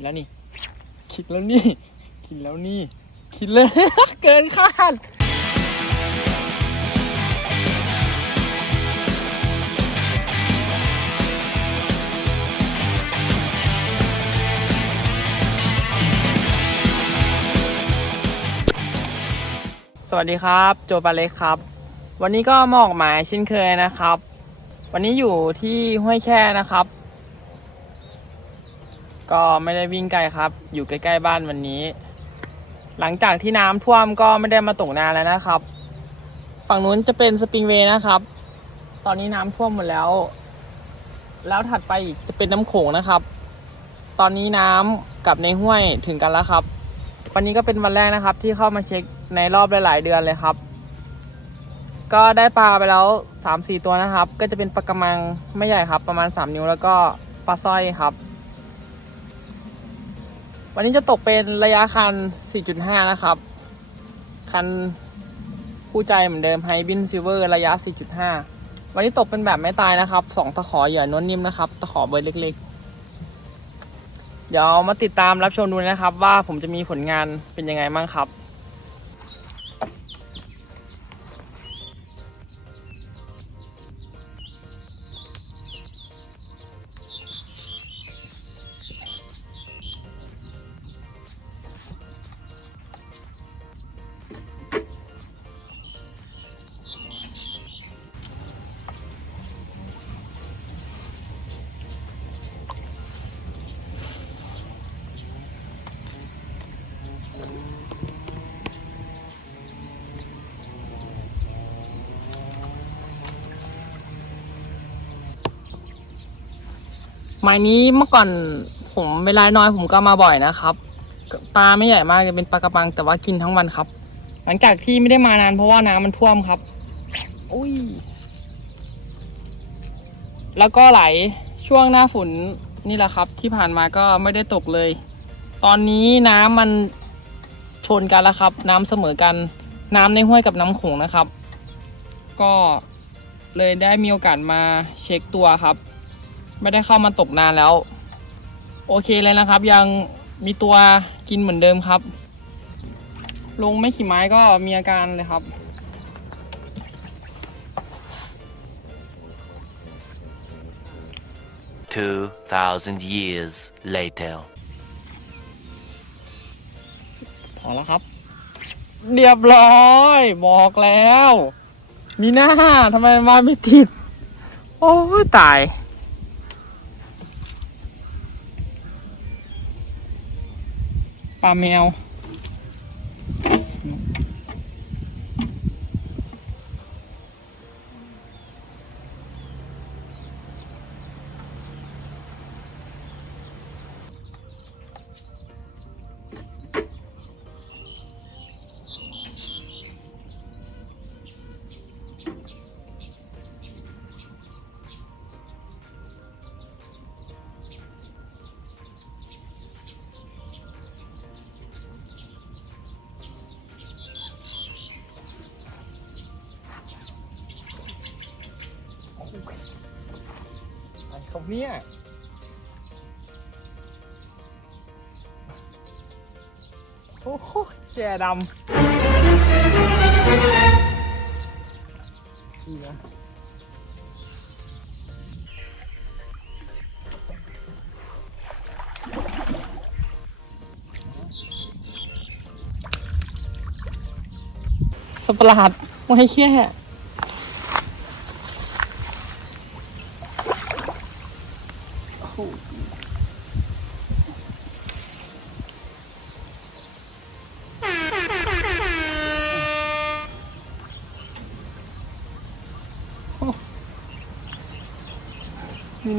ดแล้วนี่ คิดแล้วนี่ คิดแล้วนี่ คิดเลย เกินคาดสวัสดีครับ โจปาเล็กครับ วันนี้ก็มาออกหมายเช่นเคยนะครับ วันนี้อยู่ที่ห้วยแช่นะครับ ก็ไม่ได้วิ่งไกลครับ อยู่ใกล้ๆบ้านวันนี้ หลังจากที่น้ำท่วมก็ไม่ได้มาตกนานแล้วนะครับ ฝั่งนู้นจะเป็นสปริงเวย์นะครับ ตอนนี้น้ำท่วมหมดแล้ว แล้วถัดไปอีกจะเป็นน้ำโขงนะครับ ตอนนี้น้ำกับในห้วยถึงกันแล้วครับ วันนี้ก็เป็นวันแรกนะครับ ที่เข้ามาเช็คในรอบหลาย ๆ เดือนเลยครับ ก็ได้ปลาไปแล้วสามสี่ตัวนะครับ ก็จะเป็นปลากระมังไม่ใหญ่ครับ ประมาณสามนิ้วแล้วก็ปลาสร้อยครับ วันนี้จะตกเป็นระยะคัน 4.5 นะครับ คันคู่ใจเหมือนเดิมไฮบินซิลเวอร์ระยะ 4.5 วันนี้ตกเป็นแบบไม่ตายนะครับสองตะขอเหยื่อนวลนิ่มนะครับ ตะขอเบอร์เล็กๆ เดี๋ยวมาติดตามรับชมดูนะครับ ว่าผมจะมีผลงานเป็นยังไงบ้างครับ ไม้นี้เมื่อก่อนผมเวลาน้อยผมก็มาบ่อยนะครับ ปลาไม่ใหญ่มากจะเป็นปลากระปังแต่ว่ากินทั้งวันครับ หลังจากที่ไม่ได้มานานเพราะว่าน้ำมันท่วมครับ อุ้ย แล้วก็ไหลช่วงหน้าฝนนี่แหละครับ ที่ผ่านมาก็ไม่ได้ตกเลย ตอนนี้น้ำมันชนกันแล้วครับ น้ำเสมอกัน น้ำในห้วยกับน้ำโขงนะครับ ก็เลยได้มีโอกาสมาเช็คตัวครับ ไม่ได้เข้ามาตกนานแล้ว โอเคเลยนะครับ ยังมีตัวกินเหมือนเดิมครับ ลงไม่ขี่ไม้ก็มีอาการเลยครับ 2,000 years later. พอแล้วครับ เรียบร้อย บอกแล้ว มีหน้าทำไมมาไม่ติด โอ้ยตาย ปลาแมว เนี่ย โอ้โหแก่ดำดีนะสัตว์ประหลาดไม่ให้เคี้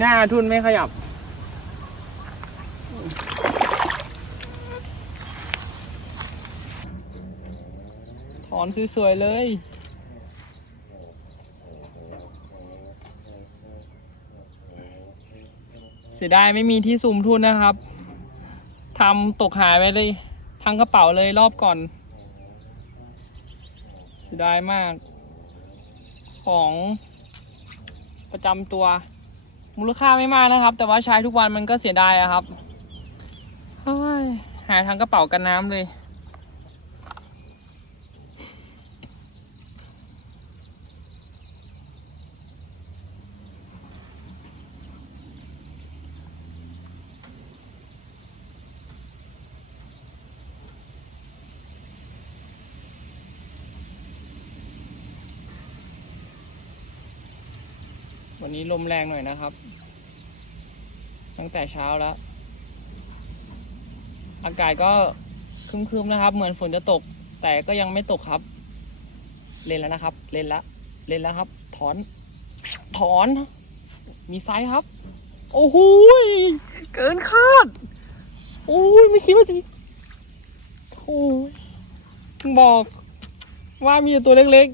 หน้าทุนไม่ขยับ ถอนสวยๆเลย เสียดายไม่มีที่ซุมทุนนะครับทำตกหายไปเลย ทั้งกระเป๋าเลยรอบก่อน เสียดายมาก ของประจำตัว มูลค่าไม่มากนะครับ แต่ว่าใช้ทุกวันมันก็เสียดายอะครับหายทางกระเป๋ากันน้ำเลย วันนี้ลมแรงหน่อยนะครับ ตั้งแต่เช้าแล้ว อากาศก็ครึมๆนะครับ เหมือนฝนจะตก แต่ก็ยังไม่ตกครับ เล่นแล้วนะครับ เล่นล้วเล่นแล้วครับ ถอน ถอน มีไซส์ครับ โอ้โหเกินคาด โอ้ยไม่คิดว่าจะโอ้ยบอกว่ามีแต่ตัวเล็ก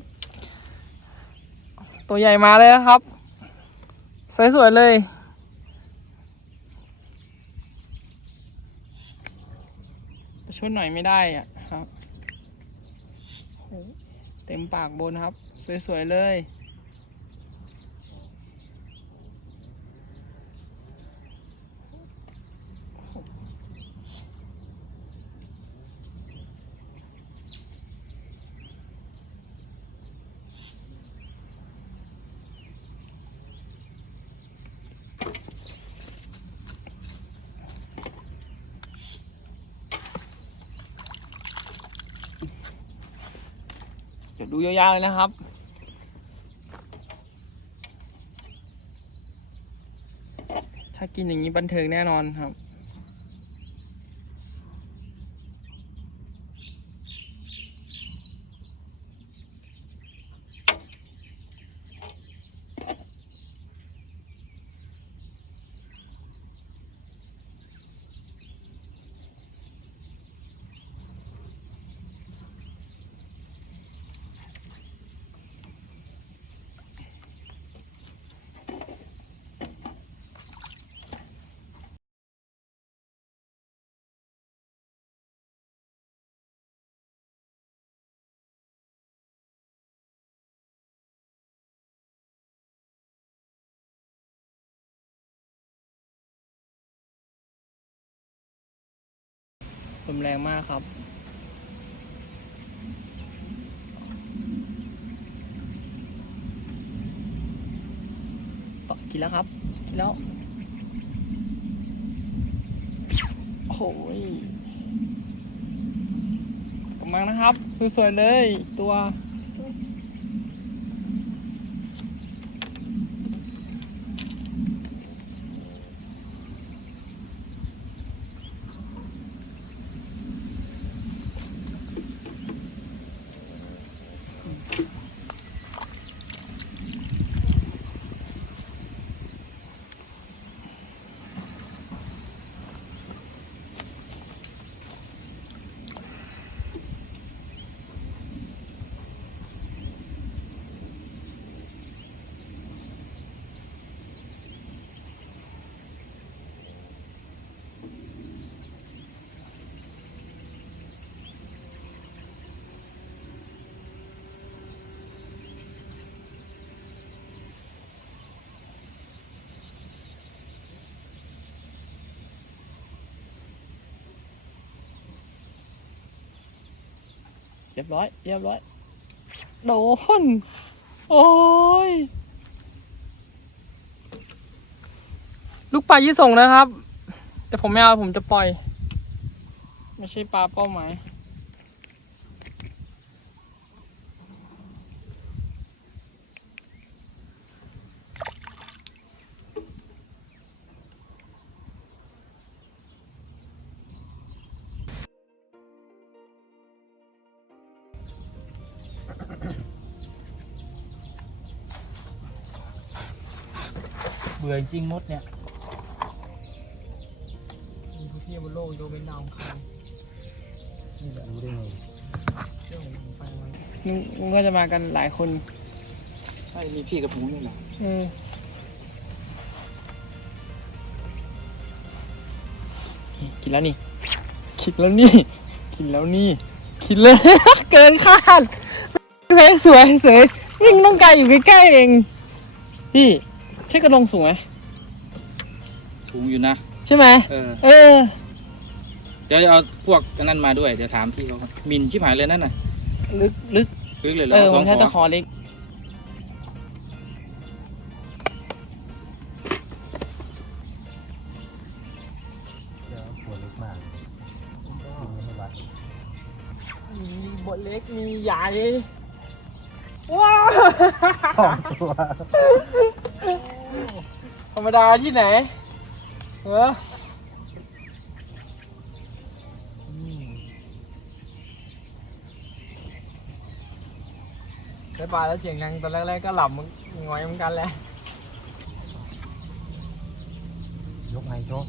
ๆ ตัวใหญ่มาเลยนะครับ สวยๆเลยประชดหน่อยไม่ได้อะครับ เต็มปากบนครับ สวยๆเลย ดูยาวๆเลยนะครับ ถ้ากินอย่างนี้บันเทิงแน่นอนครับ ลมแรงมากครับ ต่อกินแล้วครับ กินแล้ว โอ้ยกำลังนะครับ สวยๆเลยตัว รียบร้อย เรียบร้อย โดน โอ้ย ลูกปลายี่ส่งนะครับ แต่ผมไม่เอาผมจะปล่อย ไม่ใช่ปลาเป้าหมาย บื่อจริงมดเนี่ยมีทุกที่บนโลกยกเว้นดาวอังคารนี่จะรู้ได้ไงเรื่องของผมไปไว้นึกนึกว่าจะมากันหลายคนใช่มีพี่กับผมนี่เหรอเออนี่กินแล้วนี่คิดแล้วนี่กินแล้วนี่คิดเลย เกินคาดสวยสวยสวยวิ่งต้องไกลอยู่ใกล้ๆเองพี่ ใช่กระดงสูงไหมสูงอยู่นะ ใช่ไหมเออ เออ เดี๋ยวจะเอาพวกอันนั้นมาด้วย เดี๋ยวถามพี่เขาก่อนมินชิบหายเลยนั่นน่ะลึกลึกลึกเลยเหรเอออสมัอนงแค่ขตะอขอเล็กเดี๋ยวหัวเล็กมากกินไม่ไหวมีบทเล็กมีใหญ่ว้าวสองตัว ธรรมดาที่ไหนเหรอได้ปลาแล้วเสียงดังตอนแรกๆก็หลับมึงงอยเหมือนกันแหละยกไงโชก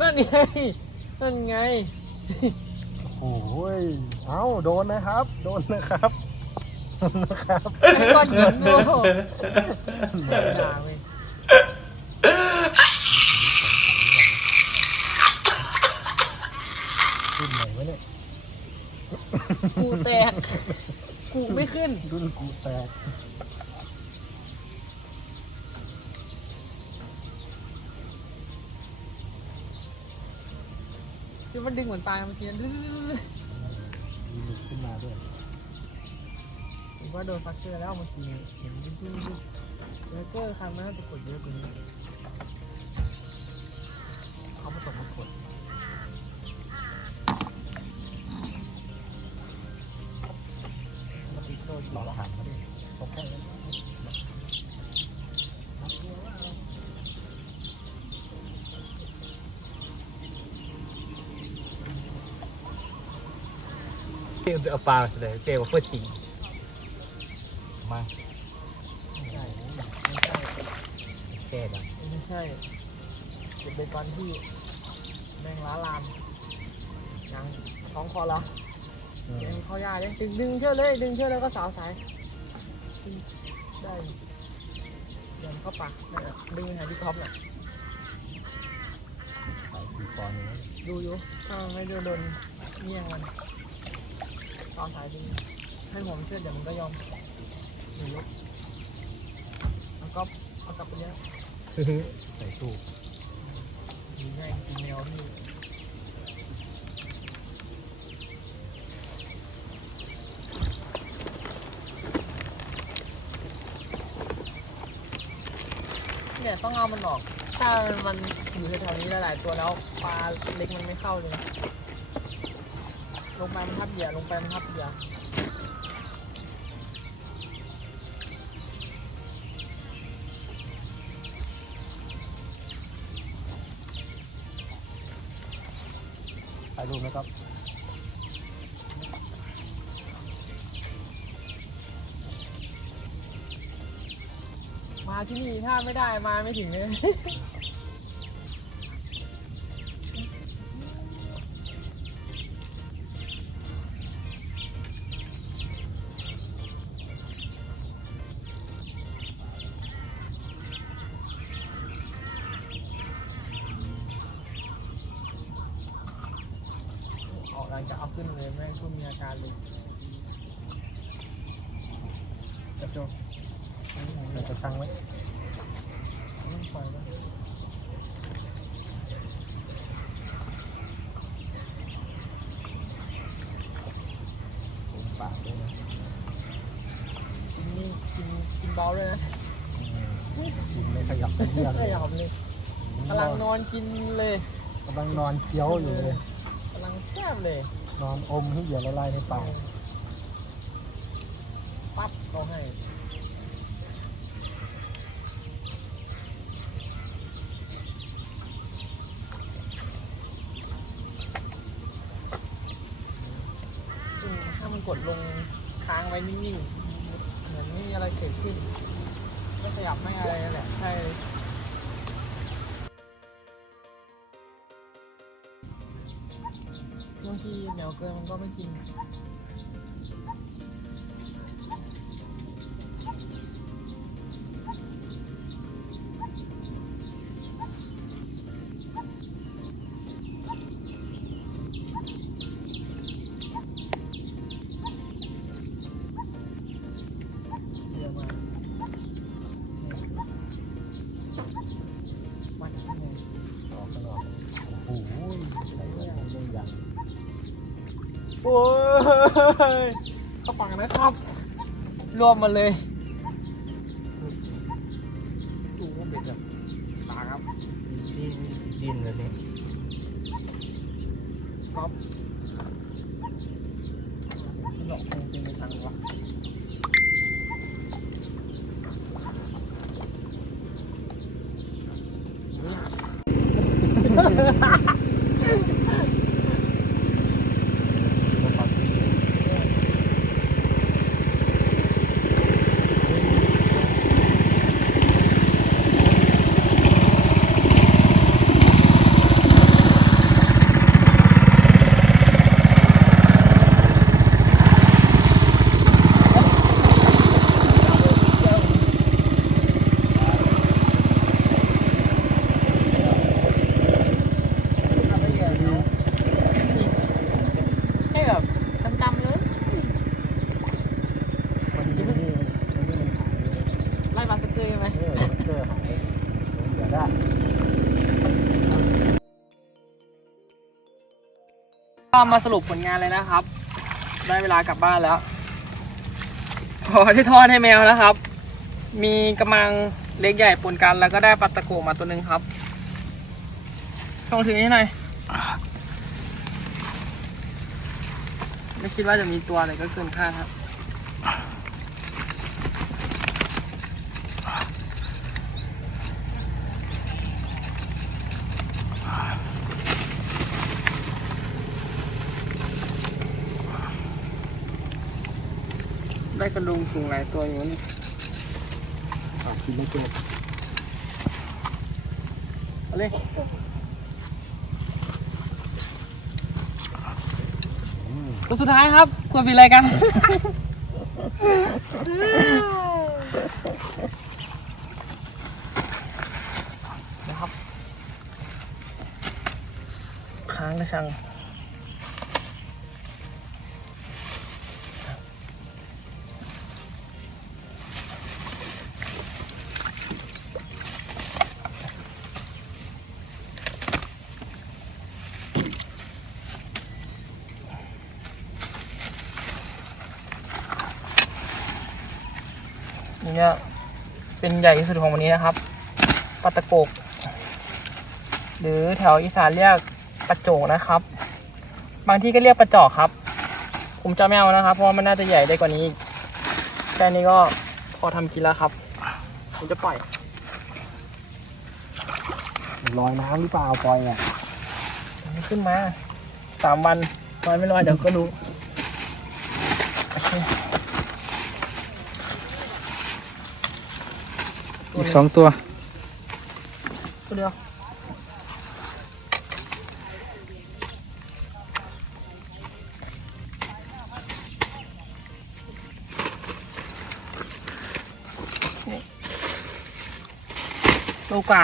นั่นไง นั่นไง โอ้โหยเอ้า โดนนะครับ โดนนะครับโด นะครับไอ้ก้อนหินโง่ธรรมดาเว้ยรุ่นไหนวะเนี่ยกูแตกกูไม่ขึ้น รุ่นกูแตกที่มันดึงเหมือนปลาเมื่อกี้ดื้อมีหลุดขึ้นมาด้วย ผมว่าโดนฟักเกอร์แล้วเมื่อกี้เห็นดื้อดื้อดื้อแล้วก็ครั้งหน้าจะกดเยอะกว่านี้เขามาตกมากดมาติดโดนหล่อกหันมาดิตกแค่นั้เปรี้ยวเอาปลาเลยเปรี้ยวโคตรจริง มา ไม่ใช่ไม่ใช่ แก้ดัง ไม่ใช่ เก็บเบคอนที่แมงล้าลามยังท้องคอละอืมยังเข้ายาเลยดึงดึงเชือกเลยดึงเชือกแล้วก็สาวสายได้เดินเข้าปากดึงหาที่ท็อปน่ะสายสี่ปอนดูอยู่ถ้าไม่โดนโดนเมี่ยงมันตอนสายดึงให้ผมเชื่อเดี๋ยวมันก็ยอมหนียกแล้วก็เอากลับไปเลี้ยงใส่ตู้ หนีง่ายกินแมวพี่เนี่ยต้องเอามันออก ถ้ามันอยู่แถวๆนี้หลายๆตัวแล้วปลาเล็กมันไม่เข้าเลยลงไปมันทับเหยื่อลงไปมันทับเหยื่อายรูปนะครับมาที่นี่ถ้าไม่ได้มาไม่ถึงเลย ขึ้นเลยแม่งคุณมีอาการเลยจับโจเราจะตั้งไว้ไม่ปล่อยแล้วตรงปากด้วยนะกินนี่กินกินเบาเลยนะอืมกินไม่ขยับไม่เยี่ยงไม่ยอมเลยกำลังนอนกินเลย กำลังนอนเคี้ยวอยู่เลย กำลังแซ่บเลย นอนอมให้เหยื่อละลายในปากปั๊บเขาให้ซึ่งถ้ามันกดลงค้างไว้นิ่งๆ เหมือนไม่มีอะไรเกิดขึ้น ก็ขยับไม่อะไรนั่นแหละใช่างทีเหนียวเกินมันก็ไม่กิน อ้ยเข้าปากนะครับ รวมมาเลยดูว่าเป็นแบบตาครับดินดินเลยเนี่ยหลอกคงเป็นในทางวะให้แบบจำๆเลย มันนี่มันนี่มันนี่มันขายเลย ไล่บาสเกอร์ใช่ไหม เออมันเจอหายเดี๋ยวได้ ก็ มาสรุปผลงานเลยนะครับ ได้เวลากลับบ้านแล้วขอที่ทอดให้แมวนะครับ มีกระมังเล็กใหญ่ปนกันแล้วก็ได้ปลาตะโกมาตัวหนึ่งครับส่งถือนี่หน่อยไม่คิดว่าจะมีตัวอะไรก็เกินคาดครับ ได้กระดุงสูงหลายตัวอยู่นี่เอากินไม่เจอเอาเลยตัวสุดท้ายครับกลัวเป็นอะไรกัน นะครับ ค้างกระชัง นี่เป็นใหญ่ที่สุดของวันนี้นะครับปลาตะโกก หรือแถวอีสานเรียกปลาโจกนะครับ บางที่ก็เรียกปลาจอกครับ ผมจะไม่เอานะครับ เพราะมันน่าจะใหญ่ได้กว่านี้แค่นี้ก็พอทำกินแล้วครับ ผมจะปล่อยลอยน้ำหรือเปล่าปล่อยอะมันขึ้นมาสามวันลอยไม่ลอยเดี๋ยวก็รู้โอเค อีก สองตัวตัวเดียวโลกว่า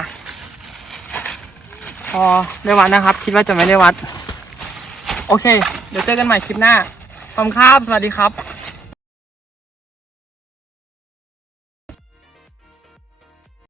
พอได้วัดนะครับ คิดว่าจะไม่ได้วัด โอเค เดี๋ยวเจอกันใหม่คลิปหน้าขอบคุณครับ สวัสดีครับ